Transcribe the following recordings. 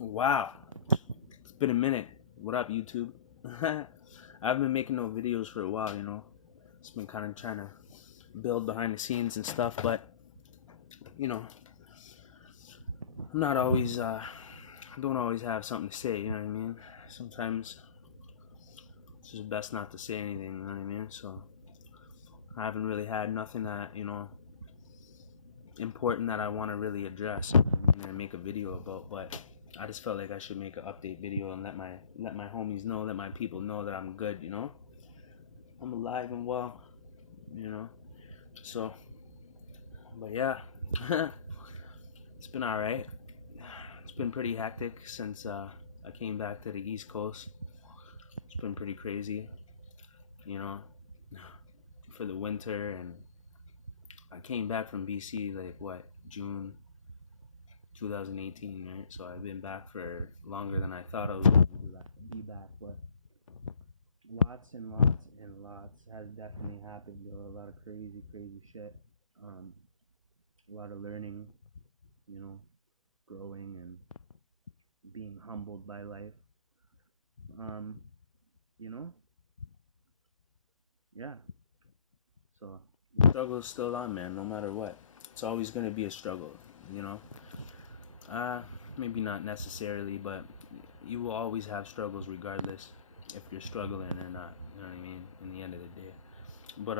Wow, it's been a minute. What up, YouTube? I've been making no videos for a while, you know. It's been kind of trying to build behind the scenes and stuff, but you know, I'm not always. I don't always have something to say. You know what I mean? Sometimes it's just best not to say anything. You know what I mean? So I haven't really had nothing that important that I want to really address and make a video about, but I just felt like I should make an update video and let my homies know, let my people know that I'm good, I'm alive and well, you know. So, but yeah, it's been all right. It's been pretty hectic since I came back to the East Coast. It's been pretty crazy, you know, for the winter, and I came back from BC like what, June 2018, right? So I've been back for longer than I thought I would be back, but lots and lots and lots has definitely happened, yo. A lot of crazy, crazy shit. Um, a lot of learning, you know, growing and being humbled by life. Um, you know, yeah. So the struggle is still on, man. No matter what, it's always gonna be a struggle, you know. Uh, Maybe not necessarily, but you will always have struggles regardless if you're struggling or not. You know what I mean? In the end of the day. But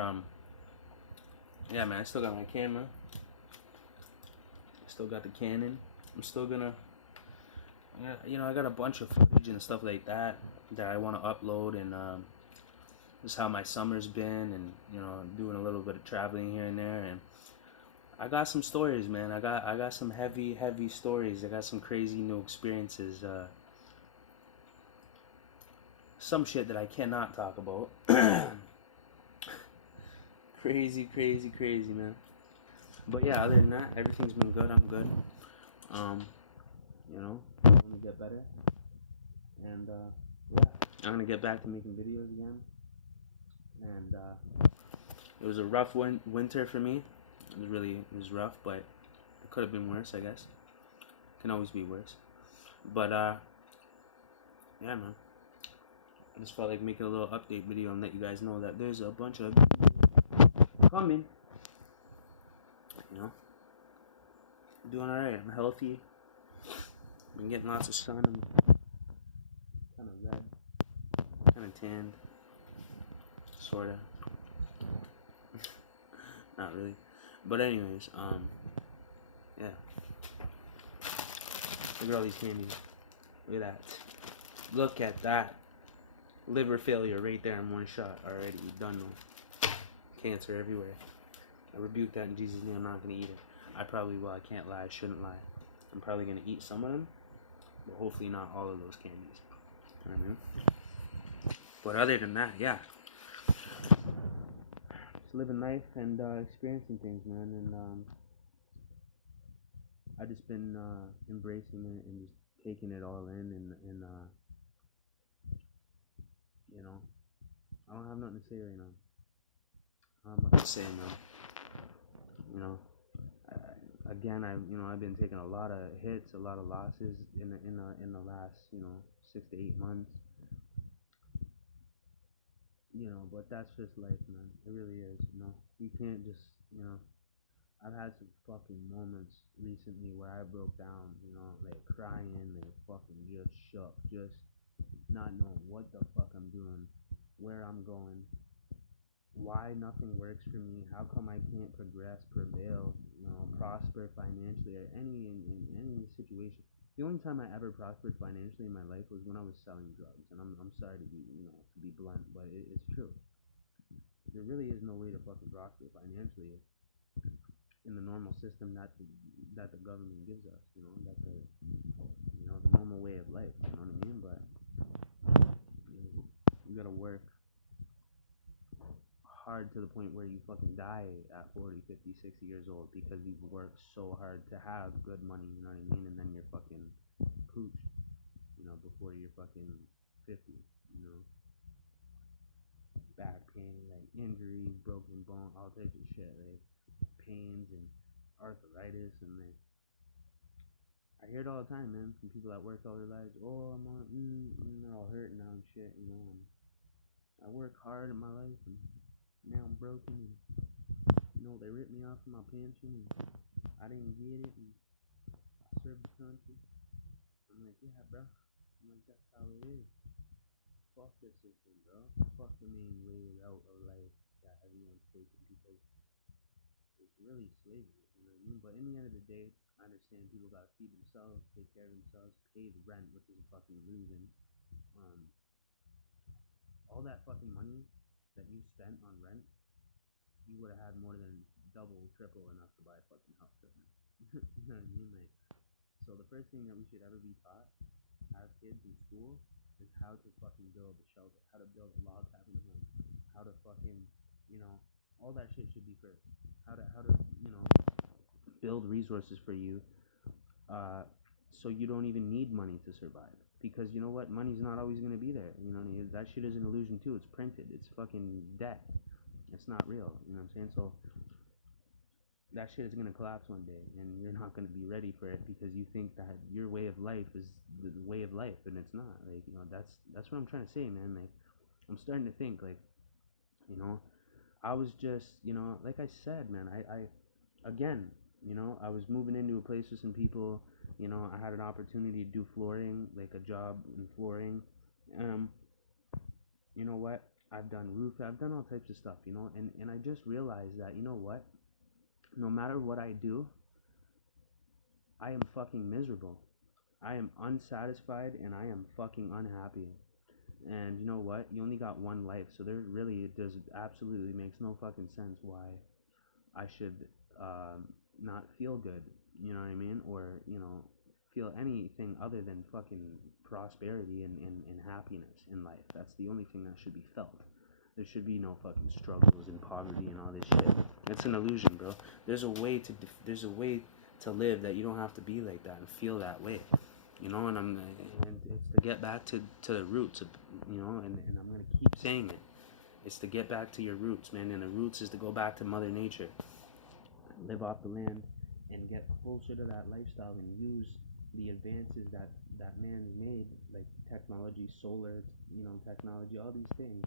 yeah, man. I still got my camera. I still got the Canon. I'm still gonna, I got a bunch of footage and stuff like that I want to upload, and just how my summer's been, and doing a little bit of traveling here and there, and I got some stories, man. I got some heavy, heavy stories. I got some crazy new experiences. Some shit that I cannot talk about. Crazy, crazy, crazy, man. But yeah, other than that, everything's been good. I'm good. Um, I'm gonna get better, and yeah, I'm gonna get back to making videos again. And it was a rough winter for me. It was rough, but it could have been worse, I guess. Can always be worse. But yeah, man. I just felt like making a little update video and let you guys know that there's a bunch of coming. You know, I'm doing alright. I'm healthy. Been getting lots of sun. I'm kind of red, kind of tanned, sorta. Not really. But anyways, yeah. Look at all these candies. Look at that. Look at that. Liver failure right there in one shot already. You done know. Cancer everywhere. I rebuke that in Jesus' name. I'm not gonna eat it. I probably will. I can't lie. I shouldn't lie. I'm probably gonna eat some of them, but hopefully not all of those candies. You know what I mean? But other than that, yeah. Just living life and experiencing things, man. And I just been embracing it and just taking it all in, and you know, I don't have nothing to say right now. I'm not gonna say, man. You know, again, I've been taking a lot of hits, a lot of losses in the last 6 to 8 months. But that's just life, man. It really is. You can't just I've had some fucking moments recently where I broke down, like crying and fucking just shook, just not knowing what the fuck I'm doing, where I'm going, why nothing works for me, how come I can't progress, prevail, prosper financially, or in any situation. The only time I ever prospered financially in my life was when I was selling drugs, and I'm sorry to be blunt, but it's true. There really is no way to fucking prosper financially in the normal system that the government gives us, that the normal way of life, you know what I mean? But you gotta work hard to the point where you fucking die at 40, 50, 60 years old because you've worked so hard to have good money, you know what I mean? And then you're fucking pooched, before you're fucking 50, back pain, like injuries, broken bone, all types of shit, like pains and arthritis, and like I hear it all the time, man, from people that work all their lives. Oh, I'm on, they're all hurt now and shit, you know. And I work hard in my life, and now I'm broken. And, you know, they ripped me off of my pension, and I didn't get it, and I served the country. I'm like, yeah, bro. I'm like, that's how it is. Fuck the system, bro. Fuck the main way out of life that everyone's taking, because it's really slavery, you know what I mean? But in the end of the day, I understand people gotta feed themselves, take care of themselves, pay the rent, which is a fucking illusion. All that fucking money that you spent on rent, you would have had more than double, triple enough to buy a fucking health treatment. You know what I mean? Like, so the first thing that we should ever be taught as kids in school is how to fucking build a shelter, how to build a log cabin home, how to fucking, you know, all that shit should be first. How to, you know, build resources for you, so you don't even need money to survive. Because you know what, money's not always gonna be there. You know, that shit is an illusion too. It's printed. It's fucking debt. It's not real. You know what I'm saying? So that shit is gonna collapse one day, and you're not gonna be ready for it because you think that your way of life is the way of life, and it's not. Like, you know, that's what I'm trying to say, man. Like, I'm starting to think, like, you know, I was just, you know, like I said, man, I again, you know, I was moving into a place with some people. You know, I had an opportunity to do flooring, like a job in flooring. You know what? I've done roof. I've done all types of stuff. You know, and I just realized that, you know what? No matter what I do, I am fucking miserable. I am unsatisfied, and I am fucking unhappy. And you know what? You only got one life, so there really, it does absolutely makes no fucking sense why I should not feel good, you know what I mean? Or, you know, feel anything other than fucking prosperity and happiness in life. That's the only thing that should be felt. There should be no fucking struggles and poverty and all this shit. It's an illusion, bro. There's a way to live that you don't have to be like that and feel that way. You know, and it's to get back to the roots, you know, and I'm gonna keep saying it. It's to get back to your roots, man, and the roots is to go back to Mother Nature, live off the land, and get closer to that lifestyle and use the advances that man's made, like technology, solar, you know, technology, all these things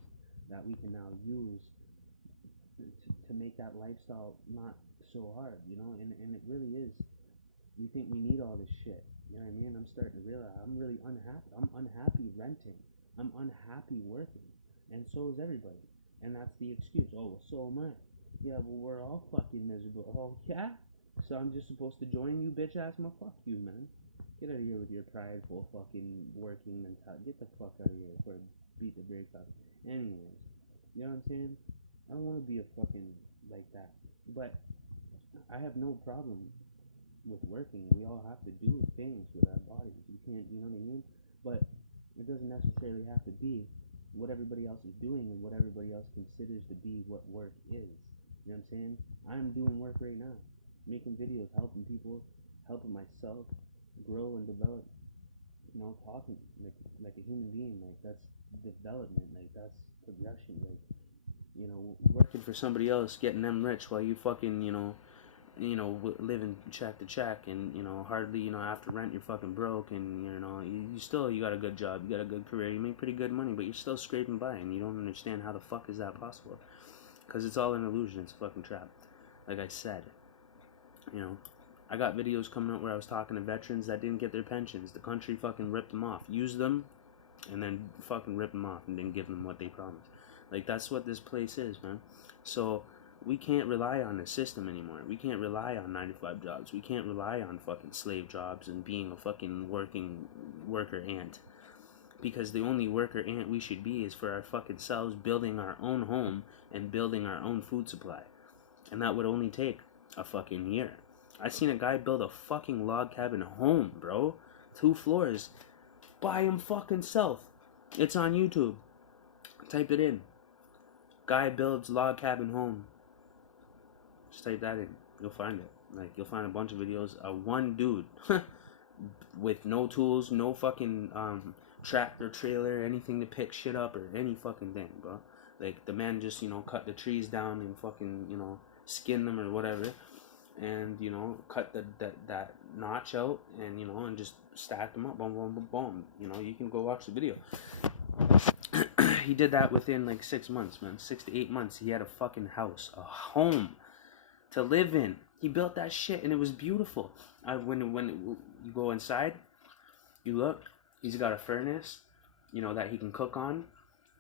that we can now use to make that lifestyle not so hard, you know, and it really is. We think we need all this shit, you know what I mean? I'm starting to realize I'm really unhappy. I'm unhappy renting. I'm unhappy working, and so is everybody. And that's the excuse. Oh, well, so am I. Yeah, well, we're all fucking miserable. Oh, yeah? So I'm just supposed to join you, bitch ass? Fuck you, man. Get out of here with your prideful fucking working mentality. Get the fuck out of here before I beat the brakes off. Anyways, you know what I'm saying? I don't want to be a fucking like that. But I have no problem with working. We all have to do things with our bodies. You can't, you know what I mean? But it doesn't necessarily have to be what everybody else is doing and what everybody else considers to be what work is. You know what I'm saying? I'm doing work right now, making videos, helping people, helping myself grow and develop. You know, talking like a human being. Like, that's development. Like, that's progression. Like, you know, working for somebody else, getting them rich while you fucking, you know, living check to check, and, you know, hardly, you know, after rent you're fucking broke, and, you know, you got a good job, you got a good career, you make pretty good money, but you're still scraping by, and you don't understand how the fuck is that possible, because it's all an illusion. It's a fucking trap. Like I said, you know, I got videos coming out where I was talking to veterans that didn't get their pensions. The country fucking ripped them off, used them, and then fucking ripped them off and didn't give them what they promised. Like, that's what this place is, man. So we can't rely on the system anymore. We can't rely on 9-to-5 jobs. We can't rely on fucking slave jobs and being a fucking working worker ant. Because the only worker ant we should be is for our fucking selves, building our own home and building our own food supply. And that would only take a fucking year. I seen a guy build a fucking log cabin home, bro. 2 floors. By him fucking self. It's on YouTube. Type it in. Guy builds log cabin home. Just type that in. You'll find it. Like, you'll find a bunch of videos of one dude with no tools, no fucking tractor, trailer, anything to pick shit up or any fucking thing, bro. Like, the man just, you know, cut the trees down and fucking, you know, skin them or whatever. and you know, cut that notch out, and you know, and just stack them up, boom, boom, boom, boom. You know, you can go watch the video. He did that within like 6 months, man. 6 to 8 months. He had a fucking house, a home to live in. He built that shit, and it was beautiful. When you go inside, you look. He's got a furnace, you know, that he can cook on,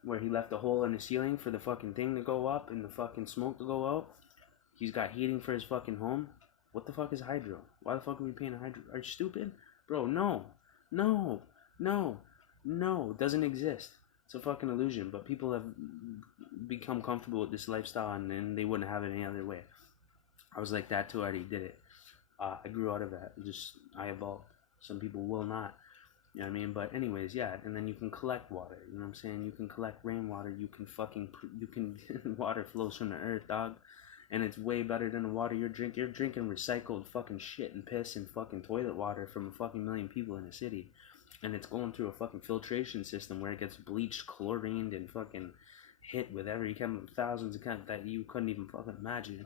where he left a hole in the ceiling for the fucking thing to go up and the fucking smoke to go out. He's got heating for his fucking home. What the fuck is hydro? Why the fuck are we paying hydro? Are you stupid? Bro, no. No. No. No. It doesn't exist. It's a fucking illusion. But people have become comfortable with this lifestyle, and they wouldn't have it any other way. I was like that too. I already did it. I grew out of that. I evolved. Some people will not. You know what I mean? But anyways, yeah. And then you can collect water. You know what I'm saying? You can collect rainwater. You can water flows from the earth, dog. And it's way better than the water you're drinking. You're drinking recycled fucking shit and piss and fucking toilet water from a fucking million people in a city. And it's going through a fucking filtration system where it gets bleached, chlorined, and fucking hit with every chemical, thousands of chemicals that you couldn't even fucking imagine.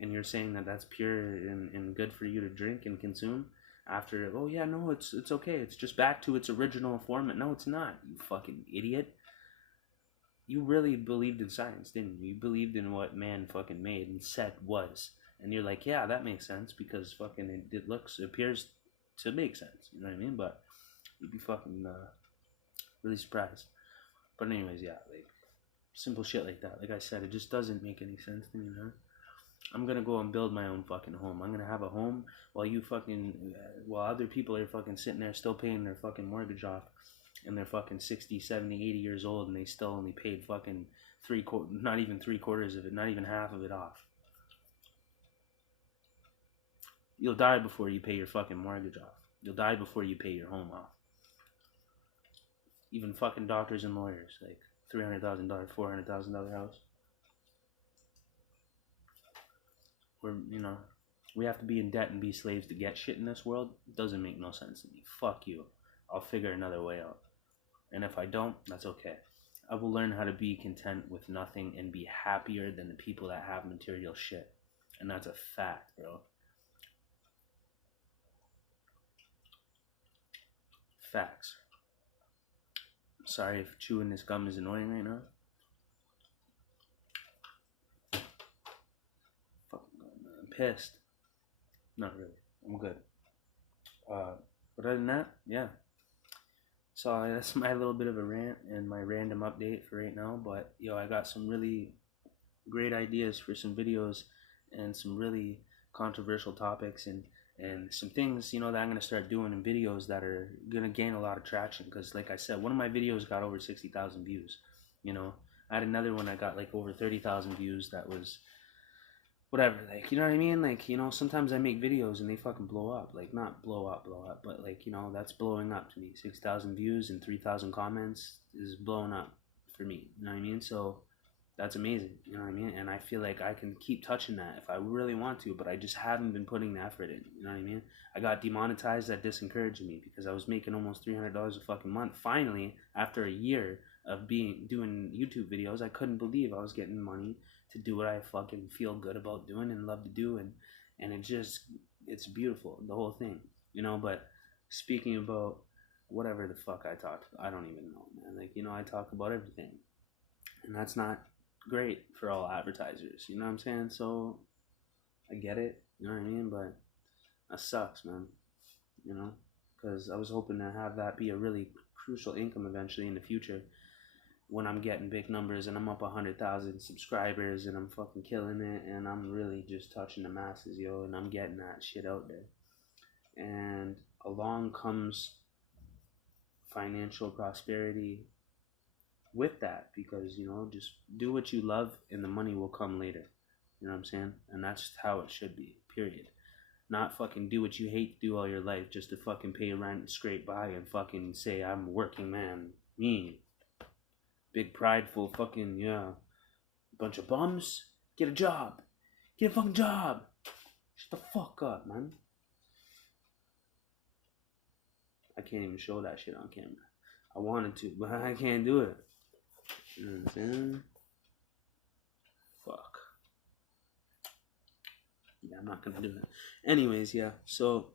And you're saying that that's pure and good for you to drink and consume? After, oh yeah, no, it's okay. It's just back to its original format. No, it's not, you fucking idiot. You really believed in science, didn't you? You believed in what man fucking made and said was. And you're like, yeah, that makes sense because fucking it appears to make sense. You know what I mean? But you'd be fucking really surprised. But anyways, yeah, like simple shit like that. Like I said, it just doesn't make any sense to me, man. I'm gonna go and build my own fucking home. I'm gonna have a home while other people are fucking sitting there still paying their fucking mortgage off, and they're fucking 60, 70, 80 years old, and they still only paid fucking not even 3/4 of it, not even half of it off. You'll die before you pay your fucking mortgage off. You'll die before you pay your home off. Even fucking doctors and lawyers, like $300,000, $400,000 house. We have to be in debt and be slaves to get shit in this world. It doesn't make no sense to me. Fuck you. I'll figure another way out. And if I don't, that's okay. I will learn how to be content with nothing and be happier than the people that have material shit. And that's a fact, bro. Facts. Sorry if chewing this gum is annoying right now. I'm pissed. Not really. I'm good. But other than that, yeah. So that's my little bit of a rant and my random update for right now. But I got some really great ideas for some videos and some really controversial topics and some things that I'm gonna start doing in videos that are gonna gain a lot of traction. Because like I said, one of my videos got over 60,000 views. I had another one that got like over 30,000 views. That was whatever, like, you know what I mean? Like, sometimes I make videos and they fucking blow up. Like, not blow up, but like, that's blowing up to me. 6,000 views and 3,000 comments is blowing up for me. You know what I mean? So that's amazing. You know what I mean? And I feel like I can keep touching that if I really want to, but I just haven't been putting the effort in. You know what I mean? I got demonetized. That disencouraged me because I was making almost $300 a fucking month. Finally, after a year of doing YouTube videos, I couldn't believe I was getting money to do what I fucking feel good about doing and love to do, and it's beautiful, the whole thing, but speaking about whatever the fuck I talked about, I don't even know, man. Like, I talk about everything, and that's not great for all advertisers, you know what I'm saying? So I get it, you know what I mean, but that sucks, man, because I was hoping to have that be a really crucial income eventually in the future, when I'm getting big numbers and I'm up 100,000 subscribers and I'm fucking killing it and I'm really just touching the masses, and I'm getting that shit out there. And along comes financial prosperity with that, because, just do what you love and the money will come later. You know what I'm saying? And that's just how it should be, period. Not fucking do what you hate to do all your life just to fucking pay rent and scrape by and fucking say, I'm a working man. Me. Big prideful fucking, bunch of bums. Get a job. Get a fucking job. Shut the fuck up, man. I can't even show that shit on camera. I wanted to, but I can't do it. You know what I'm saying? Fuck. Yeah, I'm not gonna do it. Anyways, yeah. So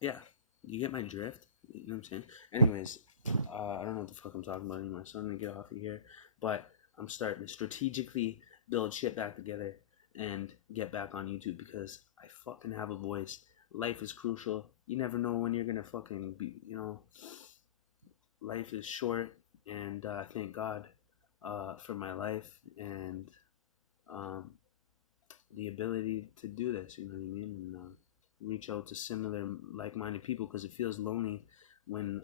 yeah, you get my drift. You know what I'm saying? Anyways, I don't know what the fuck I'm talking about anymore, so I'm gonna get off of here. But I'm starting to strategically build shit back together and get back on YouTube because I fucking have a voice. Life is crucial. You never know when you're gonna fucking be. You know, life is short, and thank God for my life and um, the ability to do this. You know what I mean? And reach out to similar, like-minded people because it feels lonely when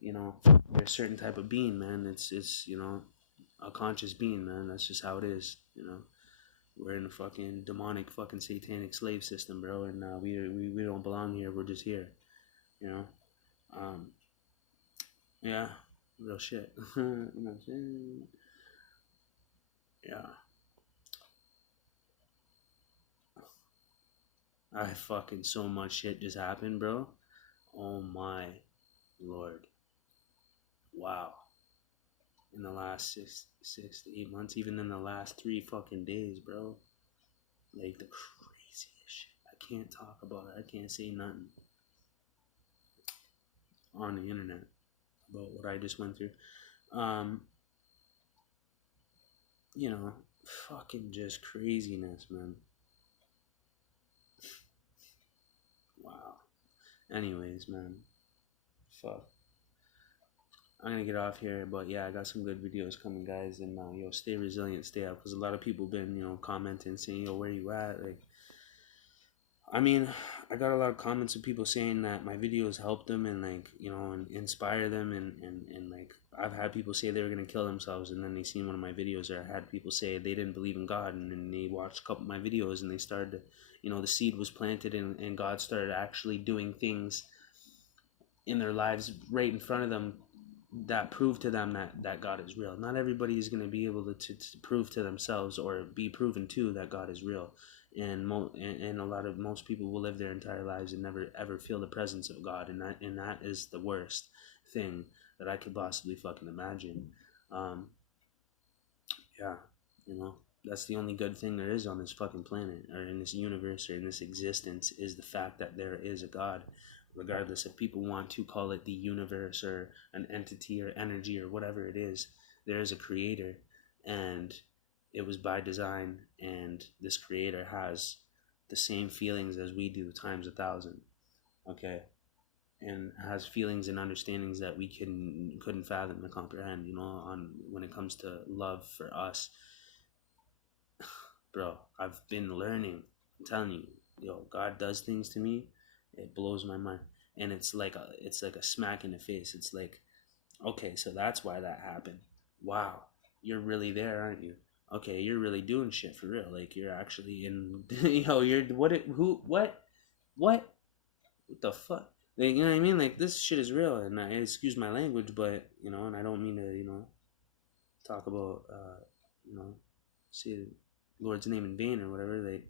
you know you're a certain type of being, man. It's you know a conscious being, man. That's just how it is. You know, we're in a fucking demonic, fucking satanic slave system, bro, and we don't belong here. We're just here. You know. Um, yeah, real shit. You know what I'm saying? Yeah. I fucking so much shit just happened, bro. Oh my lord. Wow. In the last six to 8 months, even in the last 3 fucking days, bro. Like the craziest shit. I can't talk about it. I can't say nothing on the internet about what I just went through. Um, you know, fucking just craziness, man. Wow. Anyways, man. Fuck. I'm gonna get off here, but yeah, I got some good videos coming, guys, and yo, stay resilient, stay up, because a lot of people been, you know, commenting, saying, yo, where you at? Like, I mean, I got a lot of comments of people saying that my videos help them and like, you know, and inspire them, and like, I've had people say they were gonna kill themselves, and then they seen one of my videos, or I had people say they didn't believe in God, and then they watched a couple of my videos, and they started to, you know, the seed was planted, and God started actually doing things in their lives right in front of them that prove to them that God is real. Not everybody is going to be able to prove to themselves or be proven to that God is real. And and a lot of most people will live their entire lives and never ever feel the presence of God, and that is the worst thing that I could possibly fucking imagine. Um, yeah, you know, that's the only good thing there is on this fucking planet or in this universe or in this existence is the fact that there is a God, regardless if people want to call it the universe or an entity or energy or whatever it is. There is a creator, and it was by design, and this creator has the same feelings as we do times 1,000. Okay, and has feelings and understandings that we couldn't fathom or comprehend, you know, on when it comes to love for us. Bro, I've been learning. I'm telling you, yo, God does things to me. It blows my mind, and it's like a smack in the face. It's like, okay, so that's why that happened. Wow, you're really there, aren't you? Okay, you're really doing shit for real. Like you're actually in. Yo, you're what? Who? What? What the fuck? Like, you know what I mean? Like this shit is real, and I excuse my language, but you know, and I don't mean to, you know, talk about, you know, say the Lord's name in vain or whatever. Like,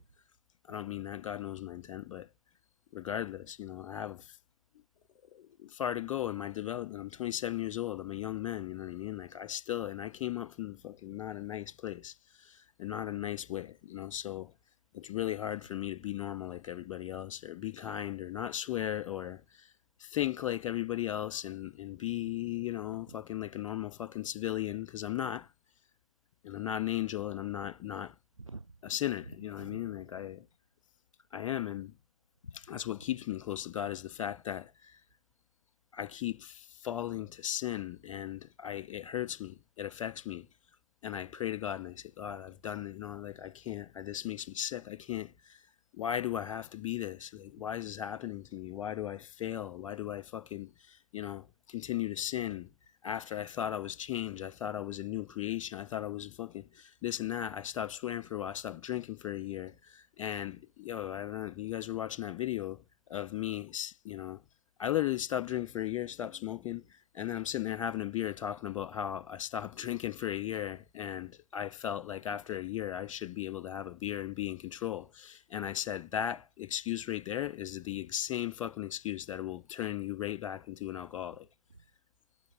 I don't mean that. God knows my intent, but regardless, you know, I have far to go in my development. I'm 27 years old. I'm a young man. You know what I mean? Like, and I came up from fucking not a nice place, and not a nice way. You know, so it's really hard for me to be normal like everybody else, or be kind, or not swear, or think like everybody else, and be, you know, fucking like a normal fucking civilian, because I'm not, and I'm not an angel, and I'm not a sinner. You know what I mean? Like I am, and that's what keeps me close to God, is the fact that I keep falling to sin, and it hurts me, it affects me, and I pray to God and I say, God, I've done it, you know, like I can't, this makes me sick. I can't. Why do I have to be this? Like, why is this happening to me? Why do I fail? Why do I fucking, you know, continue to sin after I thought I was changed? I thought I was a new creation. I thought I was fucking this and that. I stopped swearing for a while. I stopped drinking for a year. And, yo, I don't know, you guys were watching that video of me, you know, I literally stopped drinking for a year, stopped smoking, and then I'm sitting there having a beer talking about how I stopped drinking for a year, and I felt like after a year I should be able to have a beer and be in control. And I said that excuse right there is the same fucking excuse that will turn you right back into an alcoholic.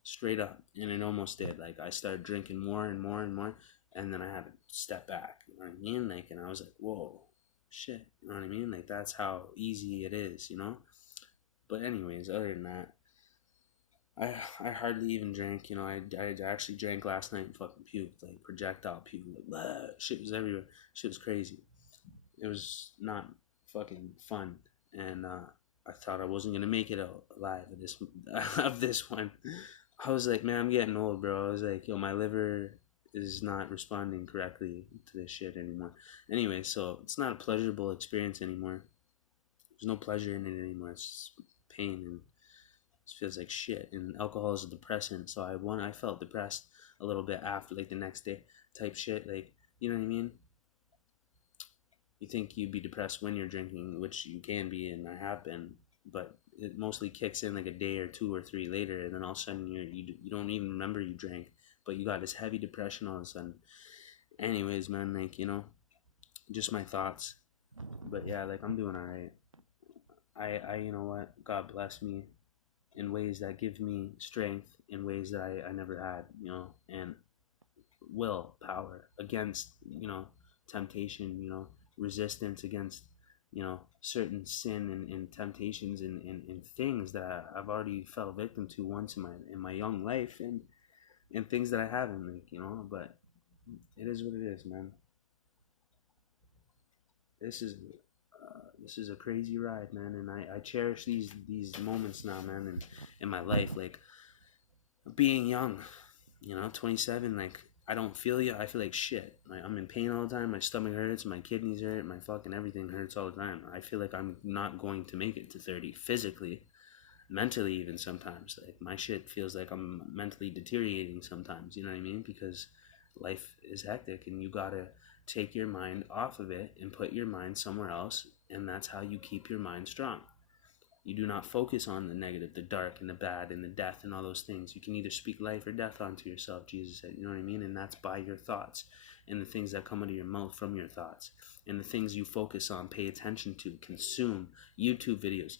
Straight up. And it almost did. Like I started drinking more and more and more. and then I had to step back. You know what I mean? Like, and I was like, whoa, shit. You know what I mean? Like, that's how easy it is. You know. But anyways, other than that, I hardly even drank. You know, I actually drank last night and fucking puked, like projectile puke. Like, blah, shit was everywhere. Shit was crazy. It was not fucking fun, and I thought I wasn't gonna make it out alive of this of this one. I was like, man, I'm getting old, bro. I was like, yo, my liver is not responding correctly to this shit anymore. Anyway, so it's not a pleasurable experience anymore. There's no pleasure in it anymore. It's just pain and it feels like shit. And alcohol is a depressant, so I felt depressed a little bit after, like the next day type shit. Like, you know what I mean? You think you'd be depressed when you're drinking, which you can be, and I have been, but it mostly kicks in like a day or two or three later, and then all of a sudden you don't even remember you drank, but you got this heavy depression all of a sudden. Anyways, man, like, you know, just my thoughts. But yeah, like, I'm doing all right. I you know what? God bless me in ways that give me strength in ways that I never had, you know, and will power against, you know, temptation, you know, resistance against, you know, certain sin and temptations and things that I've already fell victim to once in my young life, and things that I haven't, like, you know. But it is what it is, man. This is this is a crazy ride, man, and I cherish these moments now, man, in my life, like being young, you know, 27, like, I don't feel you. I feel like shit. I'm in pain all the time. My stomach hurts. My kidneys hurt. My fucking everything hurts all the time. I feel like I'm not going to make it to 30 physically, mentally, even sometimes. Like, my shit feels like I'm mentally deteriorating sometimes. You know what I mean? Because life is hectic, and you gotta take your mind off of it and put your mind somewhere else. And that's how you keep your mind strong. You do not focus on the negative, the dark, and the bad, and the death, and all those things. You can either speak life or death onto yourself, Jesus said. You know what I mean? And that's by your thoughts and the things that come out of your mouth from your thoughts. And the things you focus on, pay attention to, consume, YouTube videos,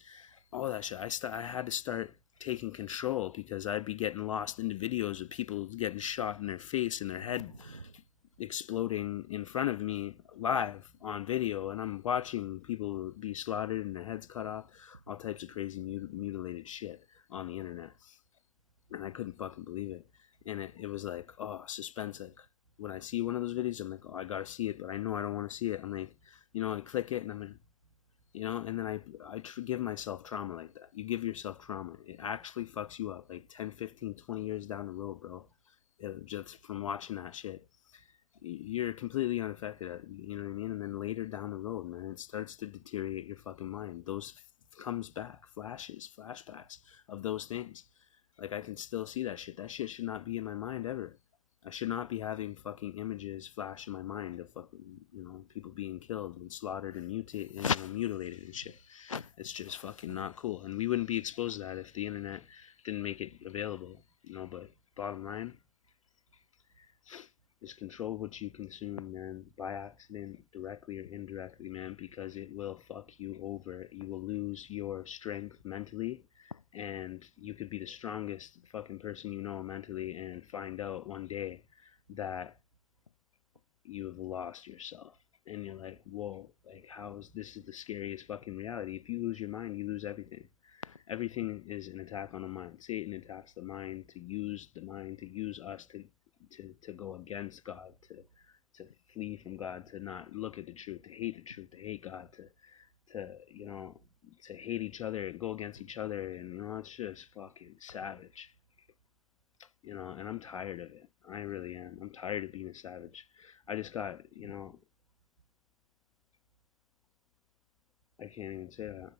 all that shit. I had to start taking control because I'd be getting lost into videos of people getting shot in their face and their head exploding in front of me live on video, and I'm watching people be slaughtered and their heads cut off, all types of crazy mutilated shit on the internet, and I couldn't fucking believe it. And it was like, oh, suspense. Like, when I see one of those videos, I'm like, oh, I gotta see it, but I know I don't want to see it. I'm like, you know, I click it and I'm in, you know, and then I give myself trauma like that. You give yourself trauma. It actually fucks you up like 10, 15, 20 years down the road, bro. Just from watching that shit, you're completely unaffected, you know what I mean? And then later down the road, man, it starts to deteriorate your fucking mind. Those comes back, flashbacks of those things. Like, I can still see that shit. That shit should not be in my mind ever. I should not be having fucking images flash in my mind of fucking, you know, people being killed and slaughtered and mutilated and shit. It's just fucking not cool. And we wouldn't be exposed to that if the internet didn't make it available, you know. But bottom line, just control what you consume, man, by accident, directly or indirectly, man, because it will fuck you over. You will lose your strength mentally, and you could be the strongest fucking person you know mentally and find out one day that you have lost yourself. And you're like, whoa, like, how is this is the scariest fucking reality. If you lose your mind, you lose everything. Everything is an attack on the mind. Satan attacks the mind to use us to go against God, to flee from God, to not look at the truth, to hate God, to you know, to hate each other and go against each other, and, you know, it's just fucking savage. You know, and I'm tired of it. I really am. I'm tired of being a savage. I just got, you know, I can't even say that.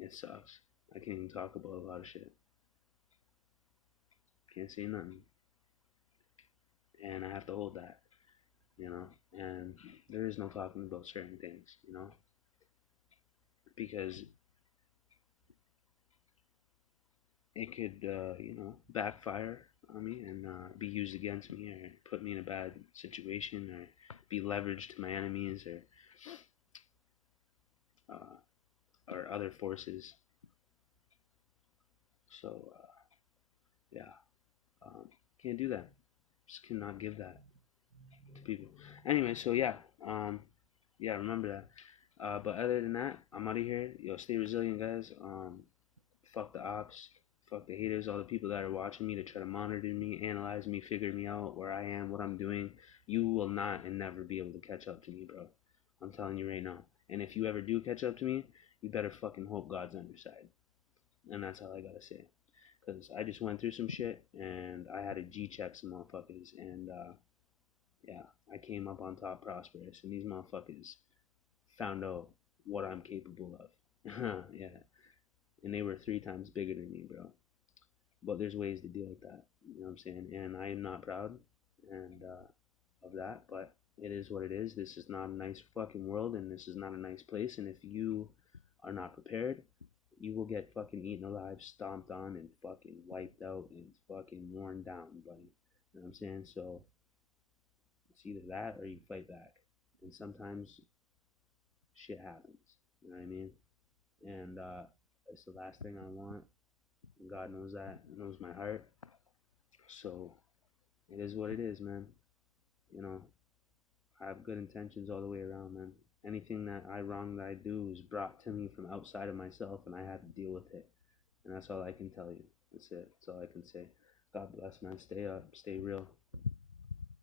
It sucks. I can't even talk about a lot of shit. Can't say nothing. And I have to hold that, you know. And there is no talking about certain things, you know, because it could, you know, backfire on me and be used against me, or put me in a bad situation, or be leveraged to my enemies, or other forces. So yeah, Um, can't do that. Just cannot give that to people. Anyway, so yeah, yeah, remember that. But other than that, I'm out of here. Yo, stay resilient, guys. Fuck the ops, fuck the haters, all the people that are watching me to try to monitor me, analyze me, figure me out, where I am, what I'm doing. You will not and never be able to catch up to me, bro. I'm telling you right now. And if you ever do catch up to me, you better fucking hope God's on your side. And that's all I gotta say. Because I just went through some shit and I had to G check some motherfuckers. And yeah, I came up on top prosperous. And these motherfuckers found out what I'm capable of. Yeah. And they were 3 times bigger than me, bro. But there's ways to deal with that. You know what I'm saying? And I am not proud and of that, but it is what it is. This is not a nice fucking world, and this is not a nice place. And if you are not prepared, you will get fucking eaten alive, stomped on, and fucking wiped out and fucking worn down, buddy. You know what I'm saying? So it's either that or you fight back. And sometimes shit happens. You know what I mean? And it's the last thing I want. And God knows that. Knows my heart. So it is what it is, man. You know, I have good intentions all the way around, man. Anything that I do is brought to me from outside of myself, and I have to deal with it. And that's all I can tell you. That's it. That's all I can say. God bless, man. Stay up. Stay real.